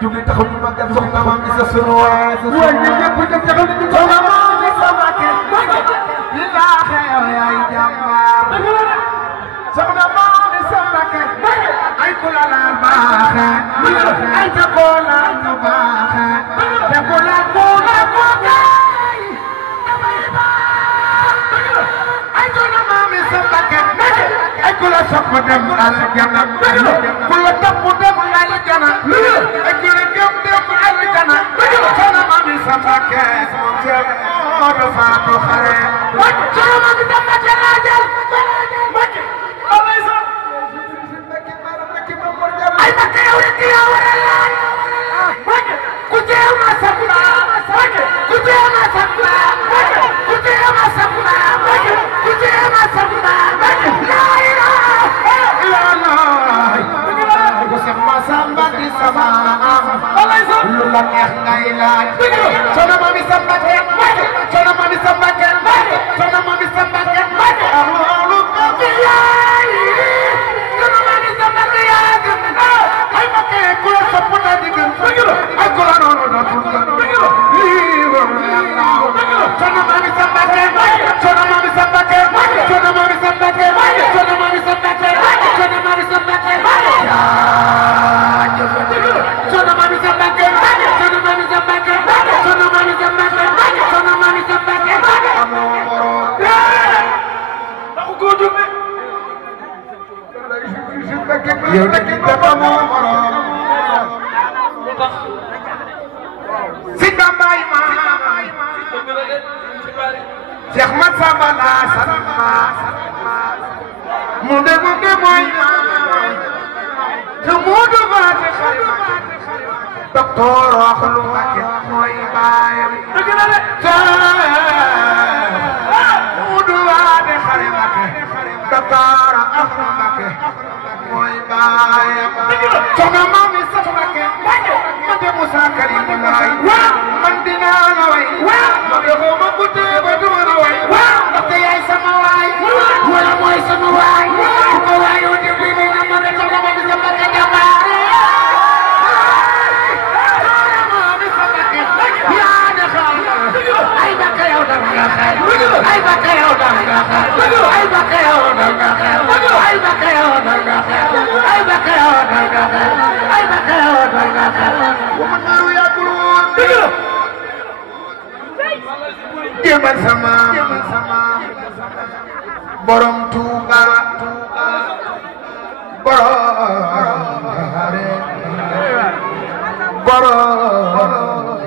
jugi taxaw ñu magal soxna maam Isa sunu waay way ñu ñëpp jóg taxaw ñu soxna maam Isa Mbàkke li la xew yaay jàmbaar soxna maam Isa Mbàkke ay ku la la baaxe ay ta ko la ñu baaxe te ku la ko kay damay baax ay soxna maam Isa Mbàkke ay ku la sopp dem aljana ku la topp dem aljana ay ku la gëm dem aljana soxna maam Isa Mbàkke moo dafa ko xare soxna maam Isa Mbàkke laajal ay Mbàkke yow rek yaa war a laaj ku teew ma sabla ku teew ma sabla ku teew ma sabla ku teew ma sabla la ilaha illallah ko sama samba di sama lu la neex ngay laaj soxna maam Isa Mbàkke soxna maam Isa Mbàkke soxna maam Isa Mbàkke amulu ko billahi soxna maam Isa Mbàkke yaa gëm ay Mbàkke ku la sopp na di gëm ay ku la noonu na fu lii war na soxna maam Isa Mbàkke soxna maam Isa Mbàkke soxna maam Isa Mbàkke soxna maam Isa Mbàkke soxna maam Isa Mbàkke yaa jëf soxna maam Isa Mbàkke soxna maam Isa Mbàkke soxna maam Isa Mbàkke soxna maam Isa Mbàkke amoo borom ndax ko jóg yow nag dafa moo borom si dambaay ma Cheikh Mat Samba la salma mu de mooy te mu du baate xarima docteur waxlu Mbàkke mooy baayam dëgg la de mu du baate xarima docteur waxlu Mbàkke mooy baayam soxna maam Isa Mbàkke man de Musa Karimu laay man dinaa la way ma doxoo ma guddee ba duma la way ndaxte yaay sama waay wala mooy sama waay ku ko waayoo di bi ni na ma ne soxna maam Isa Mbàkke jàmbaar soxna maam Isa Mbàkke yaa ne xaal ay Mbàkke yow da nga xaal ay Mbàkke yow da nga xaal ay Mbàkke yow da nga xaal ay Mbàkke yow da nga xaal ay Mbàkke yow da nga xaal ay Mbàkke yow da nga xaal waxal ma lu yàggul woon jéemal sama borom Tuuba borom hare borom